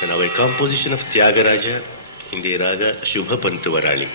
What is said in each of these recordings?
Now a composition of Tyagaraja in the raga Shubha Pantuvarali.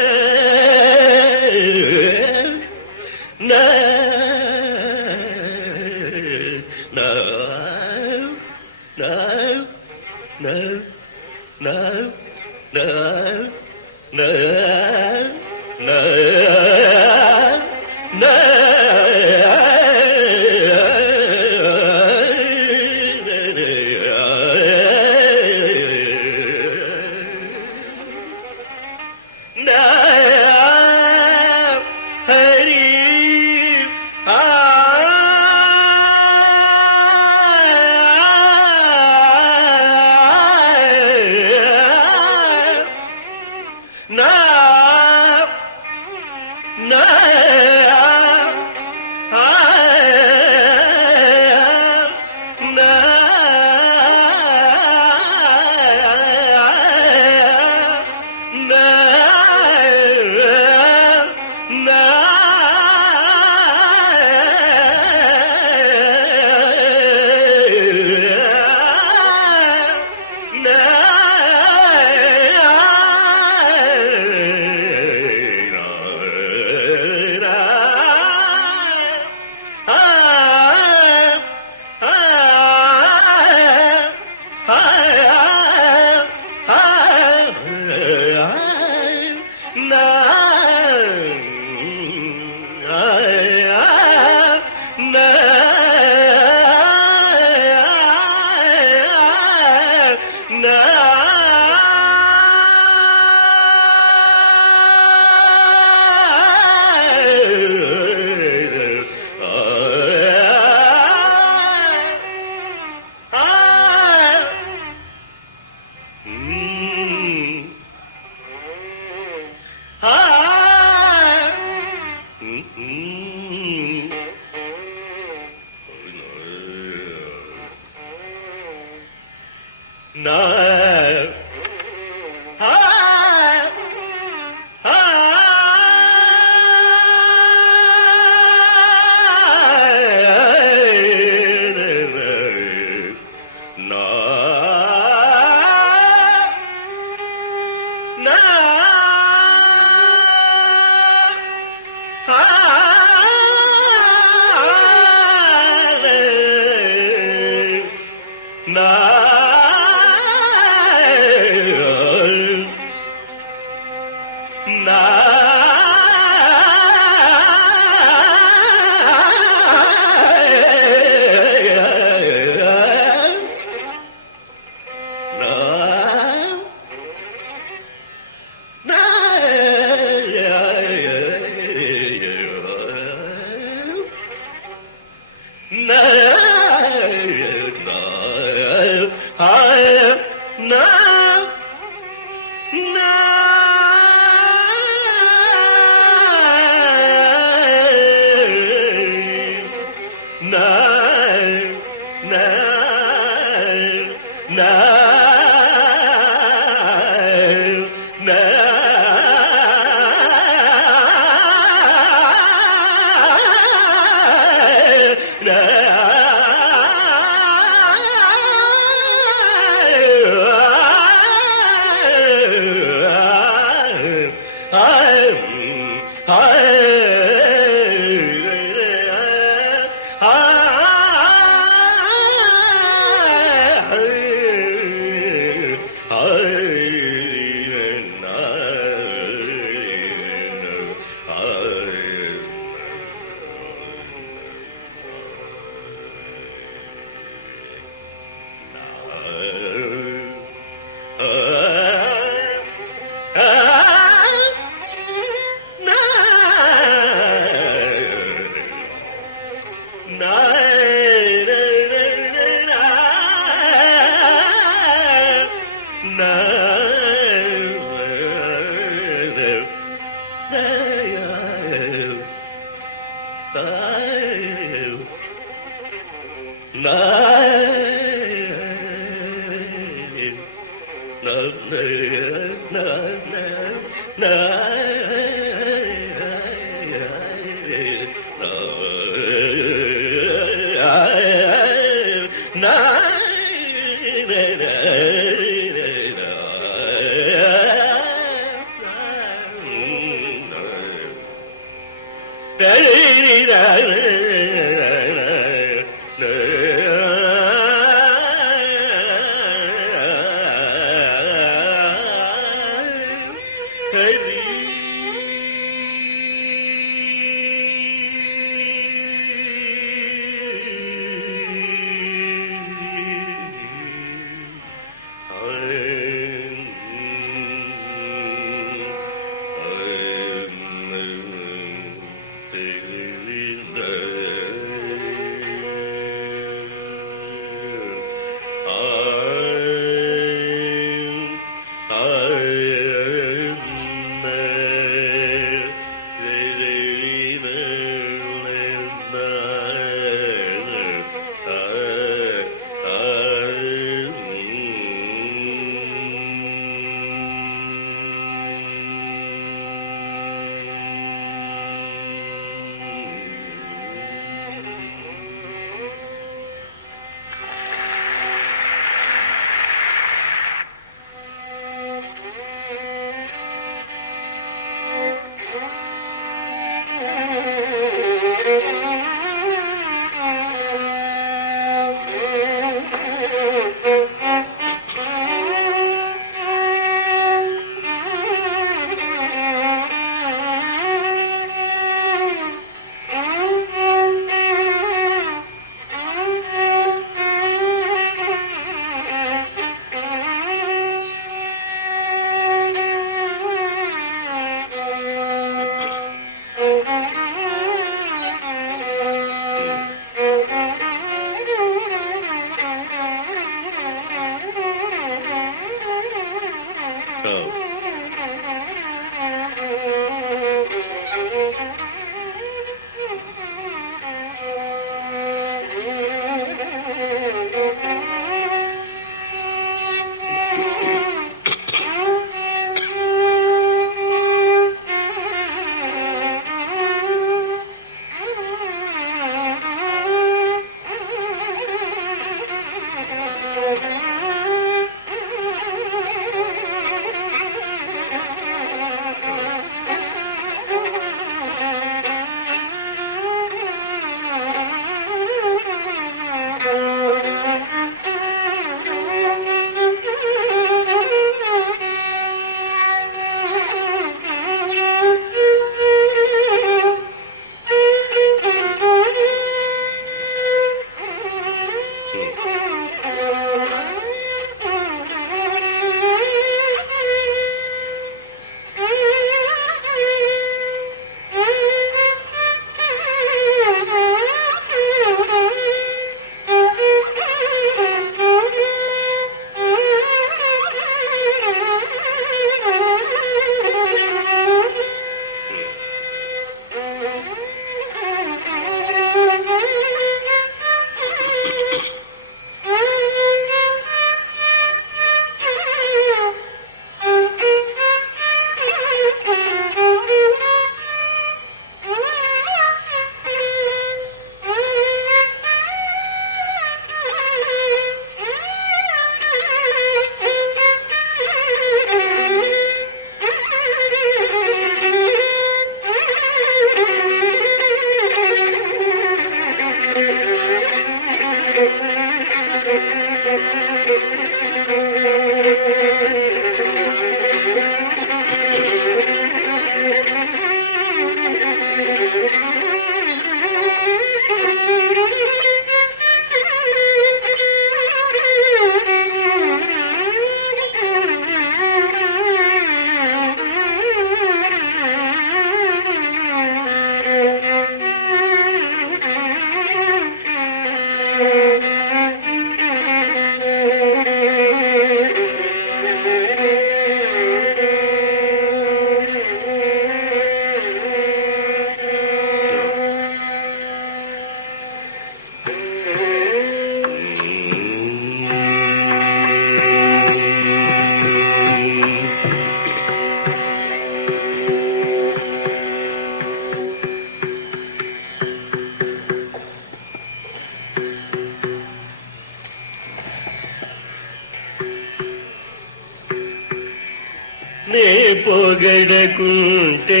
పొగడకుంటే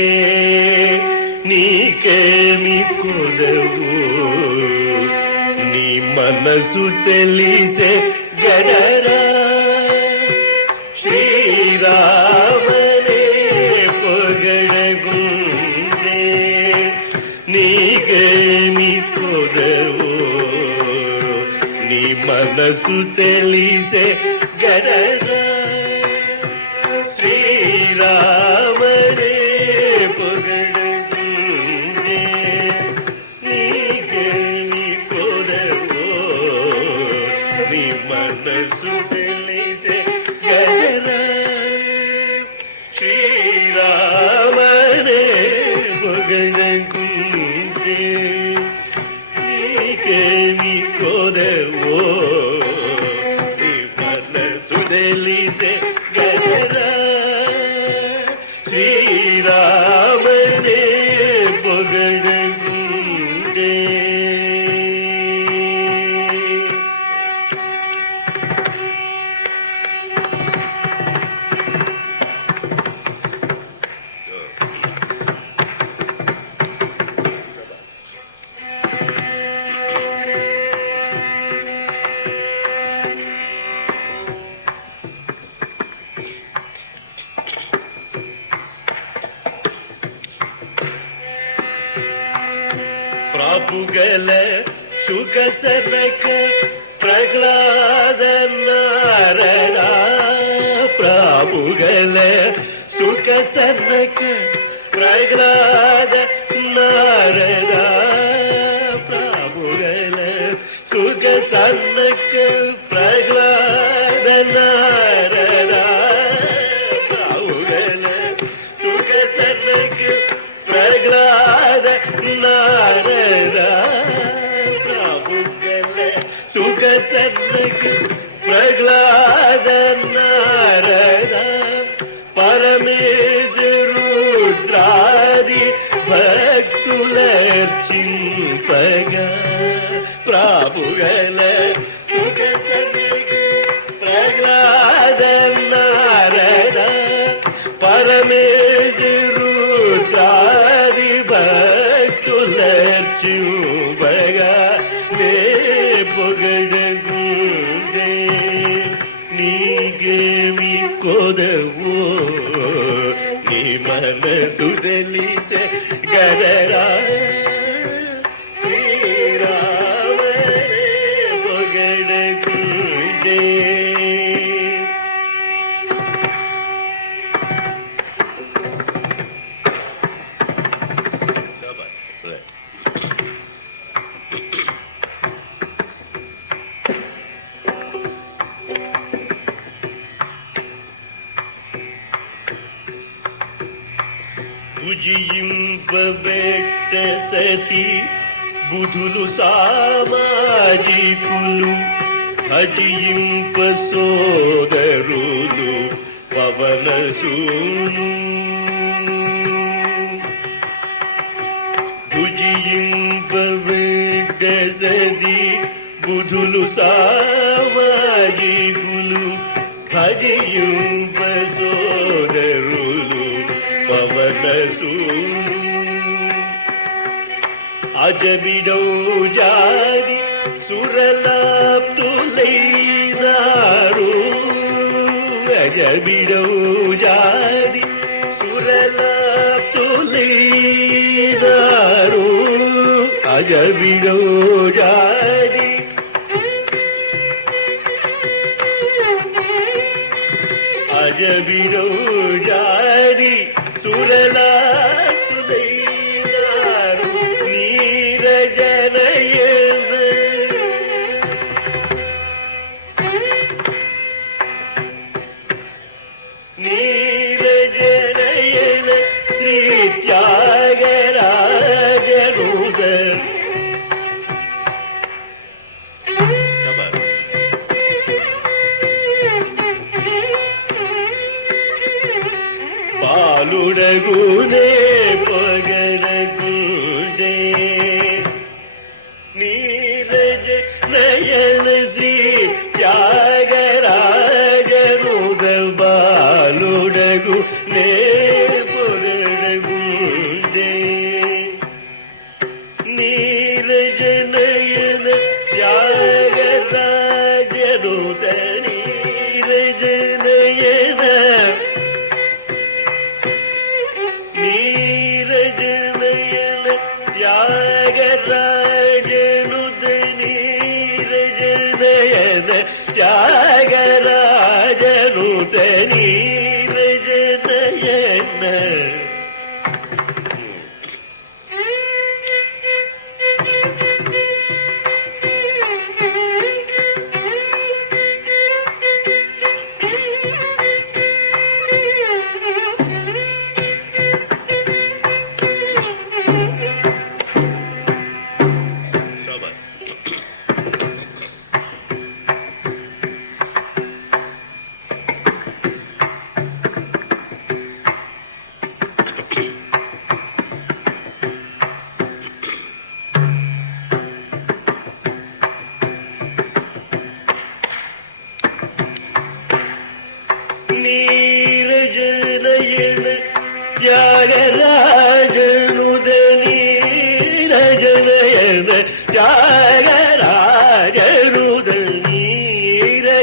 నీకేమి కొదవు నీ మనసు తెలిసే గడరా శ్రీరామనే పొగడకుంటే నీకేమి కొదవు నీ మనసు తెలిసే గడరా శ్రీరామనే పొగడకుంటే నీకేమి కొదవు నీ మనసు తెలిసే గడరా శ్రీరామనే పొగడకుంటే నీకేమి కొదవు నీ మనసు తెలిసే గడరా శ్రీరామనే పొగడకుంటే ಪ್ರಾಪುಗಲ ಸುಖಸನಕ ಪ್ರಹ್ಲಾದ ನಾರದ ಪ್ರಾಪುಗಲ ಸುಖಸನಕ ಪ್ರಹ್ಲಾದ ನಾರದ ಪ್ರಾಪುಗಲ ಸುಖಸನಕ ಪ್ರಹ್ಲಾದ ನಾರದ ಪ್ರಾಪುಗಲ ಸುಖಸನಕ ಪ್ರಹ್ಲಾದ ನಾರದ ಪ್ರಾಪುಗಲ ಸುಖಸನಕ ಪ್ರಹ್ಲಾದ ನಾರದ పరమేశ్వరుద్రాది భక్తులర్చింపగా ప్రాపుగల సుఖసనక ప్రహ్లాద నారద పరమేశ్వరుద్రాది భక్తులర్చింపగా నే పొగడకుంటే నీకేమి కొదవు నీ మనసు తెలిసే గడరా శ్రీరామనే పొగడకుంటే భుజింపబెట్ట సతి బుధులు సామాజికులు భజింప సోదరులు పవనసూను భుజింపబెట్ట సతి బుధులు సామాజికులు భజింప సోదరులు పవనసూను అజబిడౌ జాది సురలాప్తులైనారు అజబిడౌ జాది సురలాప్తులైనారు అజబిడౌ జాది అజబిడౌ జాది సురలాప్తులైనారు నీరజనయన నీరజనయన శ్రీ త్యాగరాజనుద బాలుడగునే పొగడకుంటే నీరజ నయన శ్రీ త్యాగరాజనుద బాలుడగు నే ನೀರಜನಯನ ತ್ಯಾಗರಾಜನುದ ನೀರಜನಯನ ತ್ಯಾಗರಾಜನುದ ನೀರಜನಯನ ನೀರಜನಯನ ತ್ಯಾಗರಾಜನುದ ನೀರಜನಯನ ತ್ಯಾಗರಾಜನುದ ನೀರಜನಯನ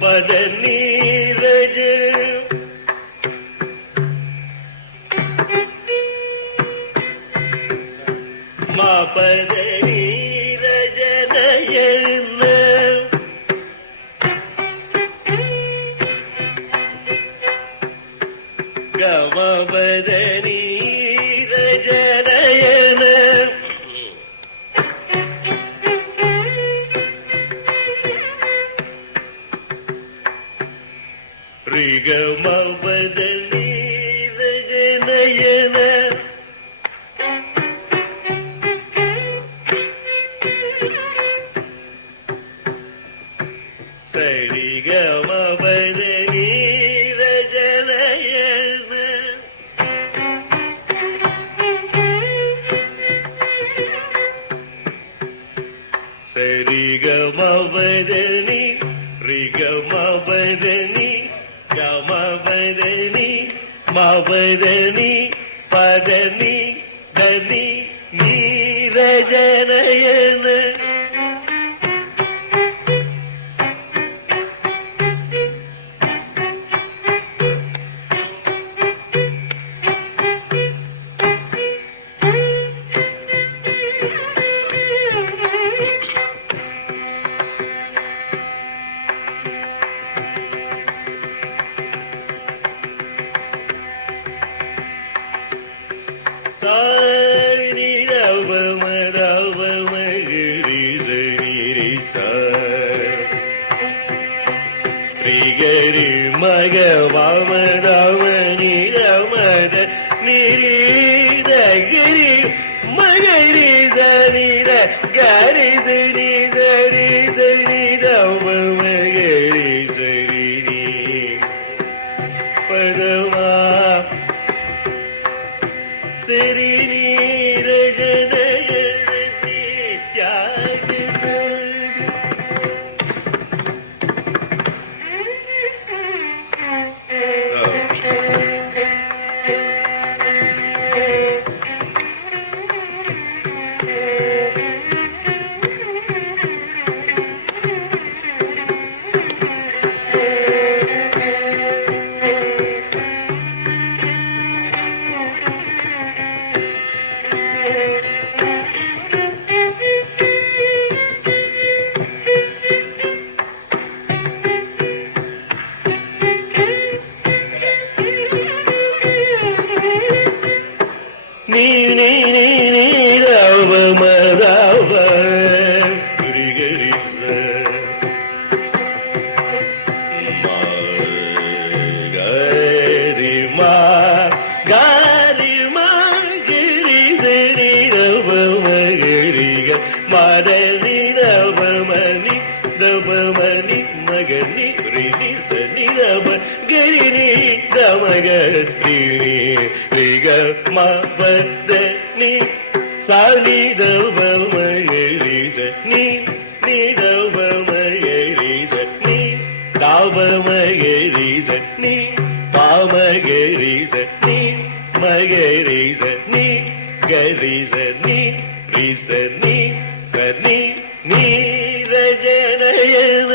ಪದ ನೀರಜ ಮ ಪದ ನೀರಜನಯನ ಗಮ ಪದ ನೀರಜನಯನ ರಿಗಮ ಪದ ನೀರಜನಯನ ಸರಿಗಮ ಪದ ನೀರಜನಯನ ಸರಿಗಮ ಪದ ನೀ ರಿಗಮ ಪದ ನೀ ಗಮ ಪದನಿ ಮ ಪದನಿ ಪದನಿ ಧನಿ ನೀರಜನಯನ ಸಾರಿ ರವ ರವ ಮಗರಿ ಸರಿ ಸರಿ ಗರಿ ಮಗ ವಾಮ ರವ ನಿರಮದ ನಿರಿ ಗರಿ ಮಗರಿ ಸನಿರ ಗರಿ ಸರಿ ಸರಿ ಸರಿ ರವ ಮಗರಿ ಸರಿ ಪದಮಾ ಸರಿ ನೀರಜನಯನ ತ್ಯಾಗರಾಜ ನೀ ನೀ ನೀ ನೀ ರವ ಮರವ ಗುರಿಗರಿ ಗರಿ ಮಾ ಗಾರಿ ಮಾ ಗಿರಿ ಸರಿ ರವ ಮಗರಿಗ ಮದನಿ ರವ ಮನಿ ದವ ಮನಿ ಮಗನಿ ರಿನಿ ಸನಿ ರವ ಗರಿ ನೀ ದಮಗರಿ ರಿಗ ಮ ಪದನಿ ಸಾನಿ ದವ ಮಗರಿ ನೀ ನೀ நயன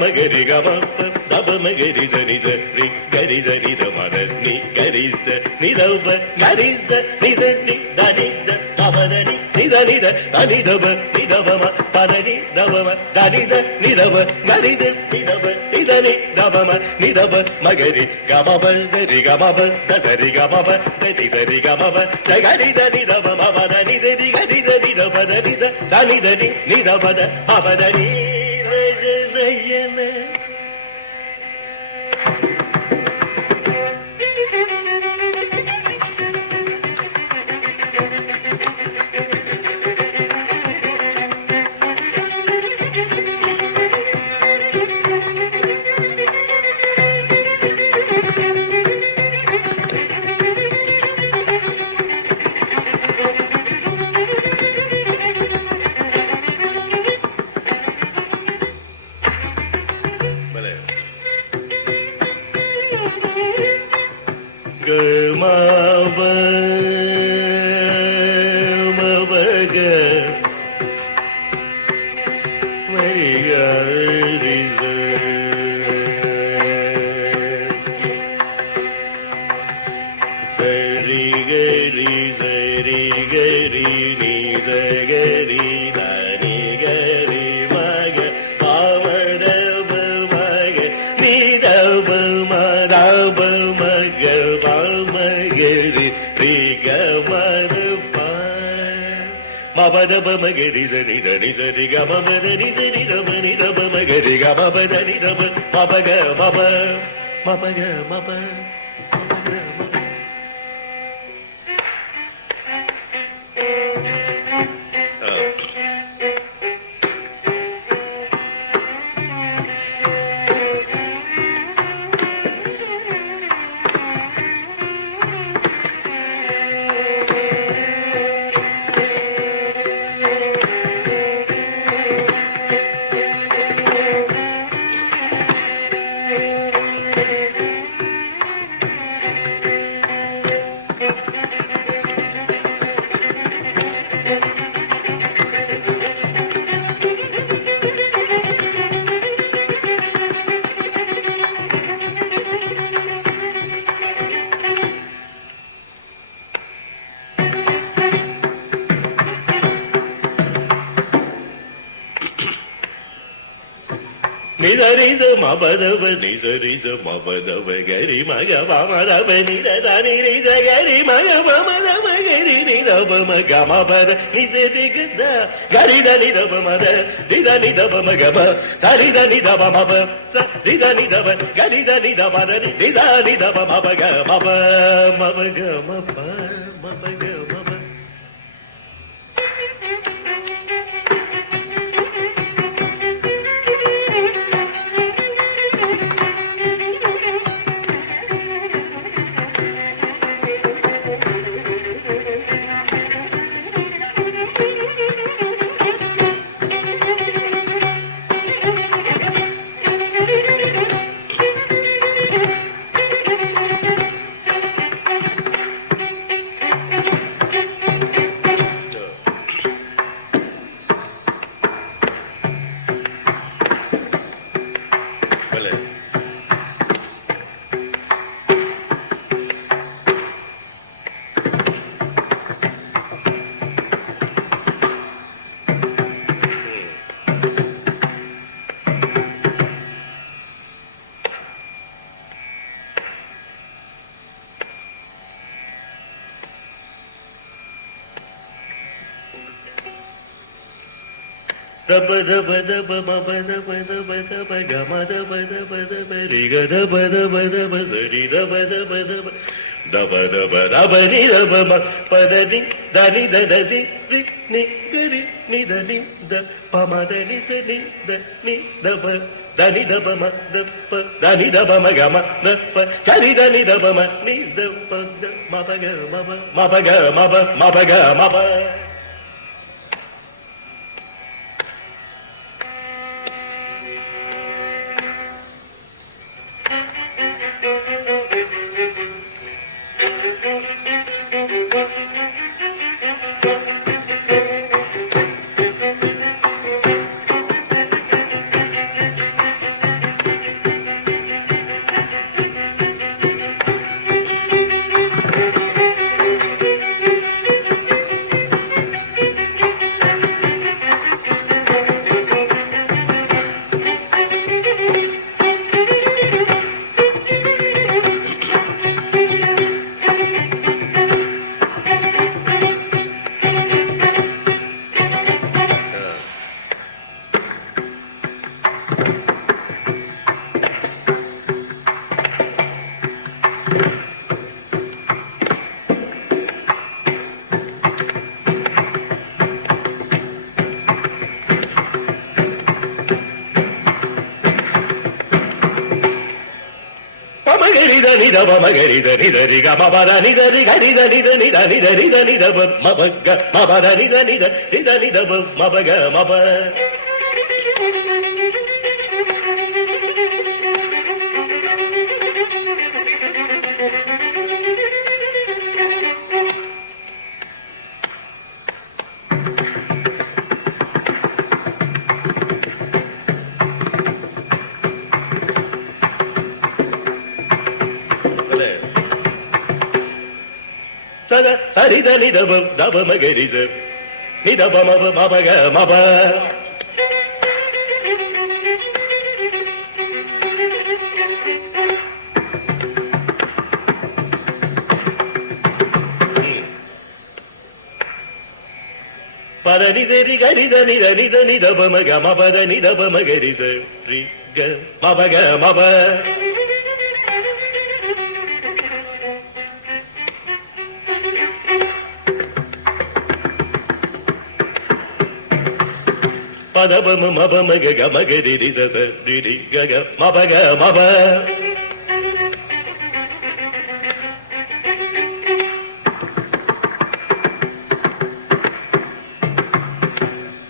மகரி கம தப மகரி தனி தரி கரி தனி தமர நீ கரித நிதவ கரித நிதனி தனித கமதனி நிதனித தனிதவ நிதவம பதனி தவம தனித நிதவ கரித நிதவ நிதனி தவம நிதவ மகரி கமப தரி கமப தரி கமப தரி தரி கமப தகரி தனி தவம பதனி தரி கரி தனி தவ தனித தனிதனி நிதவத பதனி நயன மகரி தனி தனி தரி கம தனி தனி தம நிதம மகரி கம தனி தம மபக மப மபக மப நிதரித மபதவ நிசரித மபதவ கரி மக மமதவ நிதனி நித கரி மக மமதவ கரி நிதவ மக மபத நிதிகுத கரித நிதவ மத நித நிதவ மகப தரித நிதவ மப நித நிதவ கரித நித மத நித நிதவ மபக மப மபக மப மபக மப dab dab dab ma ba dab dab dab ga ma dab dab dab ri ga dab dab dab ri dab dab dab dab dab dab ni dab ma pa da ni da ni da da di ri ni ga ri ni da ni da pa ma da ni sa ni da ni da ba da ni da ba ma da pa da ni da ba ma ga ma da pa ga ri da ni da ba ma ni da pa da ma ba ga ma ba ma ba ga ma ba ma ba ga ma ba. Magarida nida ba magarida nida riga ma ba da nida riga nida nida nida nida nida nida ba ma ba ga ma ba da nida nida nida nida ba ma ba ga ma ba. Saga sarida nida ba da ba magarida nida ba ma ba ga ma ba. Pada nida riga nida nida nida nida ba ma ga ma ba da nida ba magarida riga ma ba ga ma ba. Pada ba ma ba ma ga ma ga di di sa sa di di ga ga ma ba ga ma ba.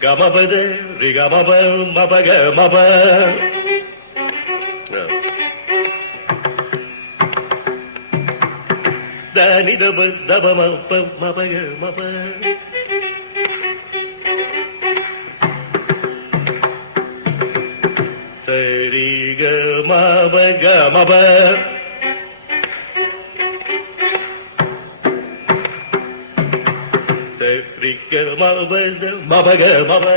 Ga ma ba da ri ga ma ba ga ma ba. Da ni da ba ma ba ga ma ba. Sari ga ma ba ga ma ba. Sari ga ma ba da ma ba ga ma ba.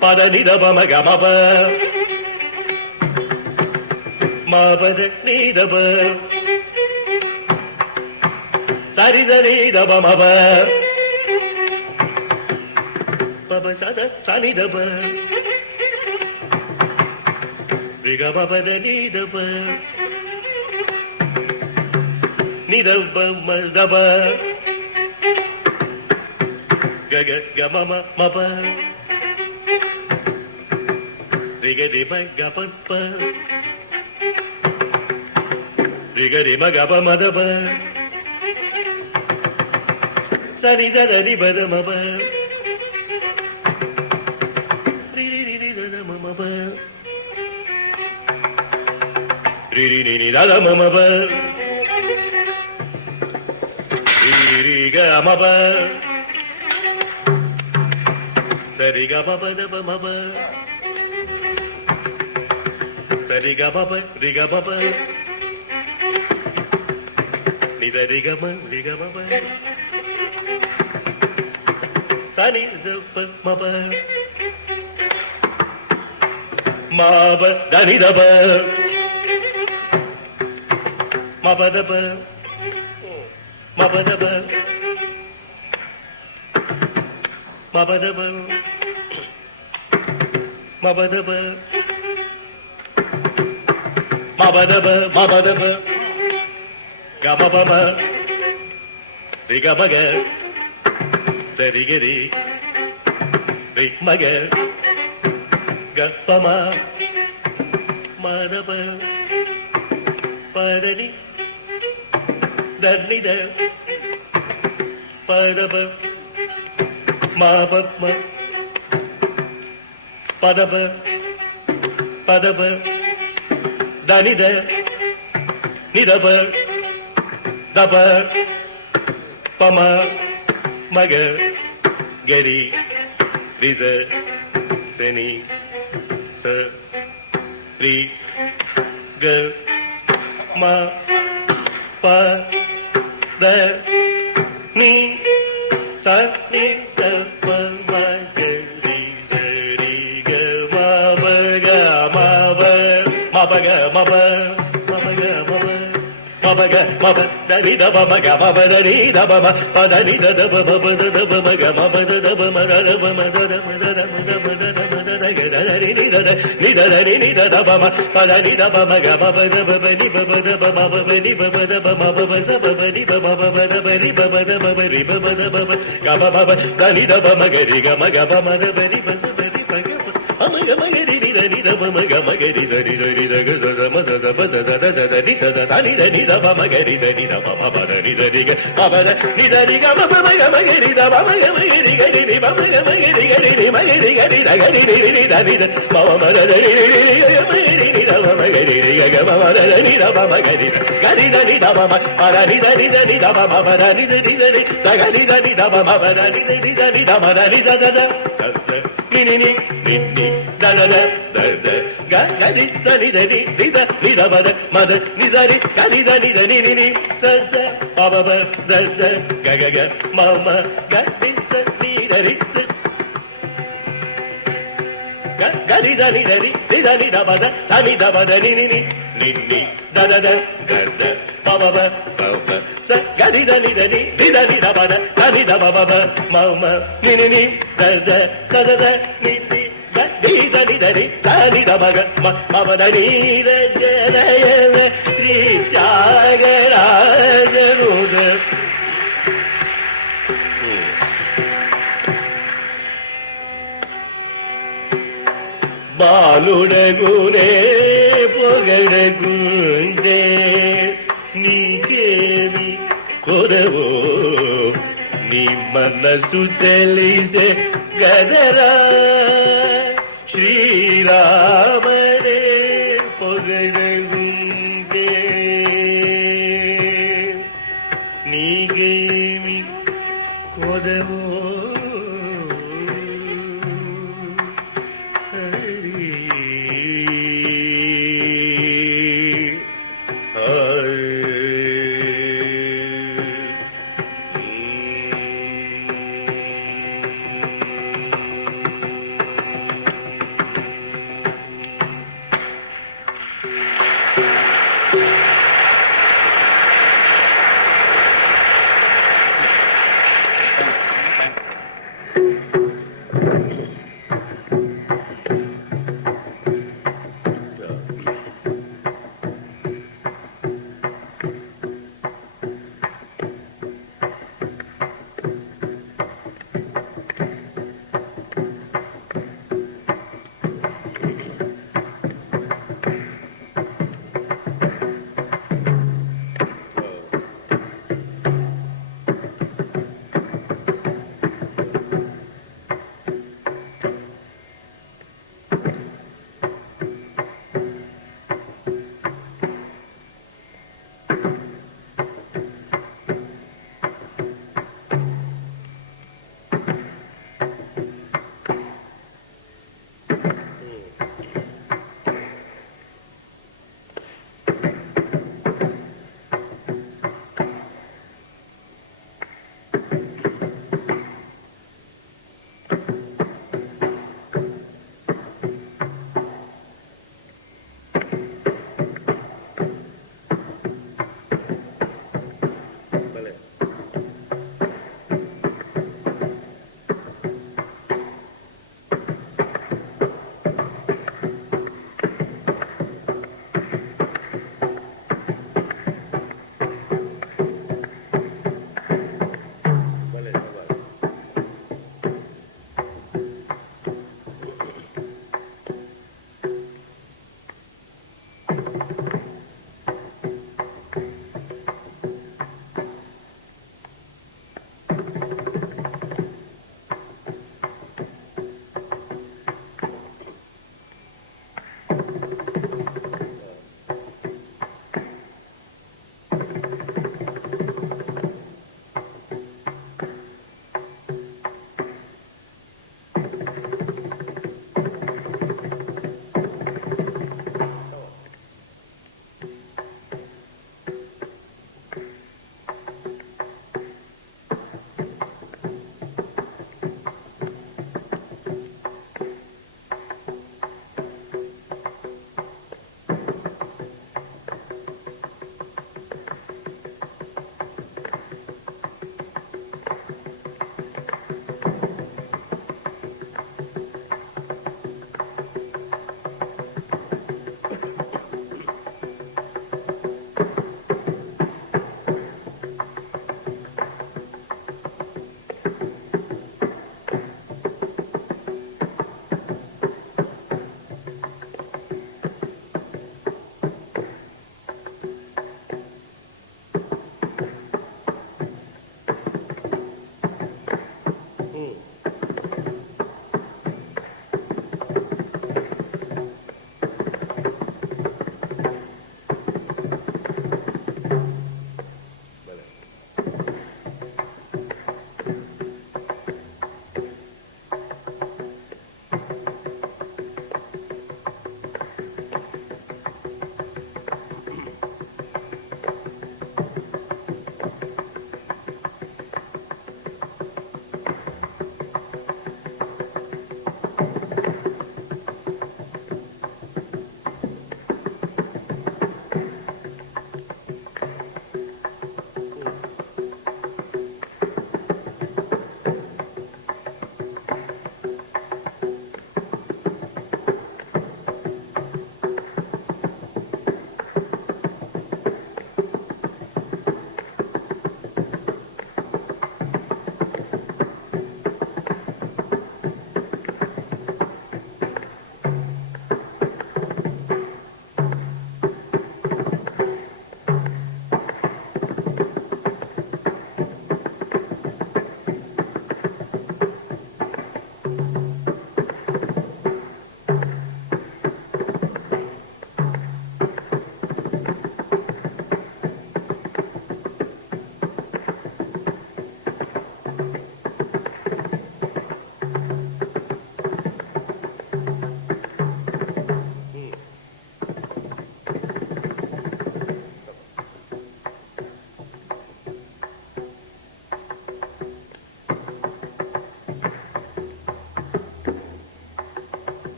Pada ni da ba ma ga ma ba. Ma ba da ni da ba. Sari da ni da ba ma ba. Baba sada sani da ba. Riga baba da ni da ba. Ni da ba ma da ba. Ga ga ga ma ma ba. Riga di ma ga pa pa. Riga di ma ga pa ma da ba. Sani sada di ba da ma ba. Ri ri ni ni da da ma ma ba. Ri ri ga ma ba. Sa ri ga ma ba da ba ma ba. Sa ri ga ma ba ri ga ma ba. Ni da ri ga ma ba. Sa ni da ba ma ba. Ma ba da ni da ba. Ma ba da ba. Ma ba da ba. மபதப மபதப மபதப மபதப கமபம ரிகமக சரிகிரி ரிக்மக கப்பம மதப பதனி தர்னித பதப மாபத்ம பதப பதப தனித நிதப தப பம மக கரி ரித சனி ச ரி க ம ப த நீ ச நீ த ப ம க ரி ச ரி க ம ப க ம ப ம ப க ம ப ம ப க ம ப மபக மப தனி தப மக மப தனி தப ம பதனி தப மப தப மக மப தப மத தப மத மத மத மத மத கதரி நிதத நிதரி நிதப ம பதனி தப மக மப தப பனி பப தப மப பனி பப தப மப சப பனி பப மப தப ரி பப தப ரி பப தப கப மப தனி தப மக ரி க மக மத பனி பச பனி பக அமக மகரி நிதரி தப மக மகரி தரி தரி தக தத மத தப தத தத ரி தத தனி தனி தப மகரி தனி தப மப தரி தரி க மப நிதரி க மப மக மகரி தப மக மகரி கரி ரி மப மகரி கரி ரி மகரி கரி தகரி ரி ரி தனி த மப மத தரி ரி ரி மகரி ரி தப மகரி ரி க மப தரி தப மகரி கரி தனி தப ம பரி தரி தனி தப மப தரி தரி தரி தகரி தனி தப மப தரி தரி தனி தப தரி தத ni ni ni ni ni da da da da da ga ga di da ni da ni da ba da ma da ni da ni ga ni da ni da ni ni ni sa sa ba ba ba da da ga ga ga ma ma ga di da ni da ri ga ga di da ni da ba da sa ni da ba da ni ni ni ni ni da da da da da ba ba ba ba ba sa ga di da ni da ba da sa ni da ba ba ba ma ma ni ni ni da da sa da da ni ni da di da ni da ni da ni da ba ga ma ma ba da ni da ga da ya Sri Tyagaraja Ruda బాలుడగునే పొగడగుండే నీకేమి కొరవో నీ మనసు తెలిసే గదరా శ్రీరామరే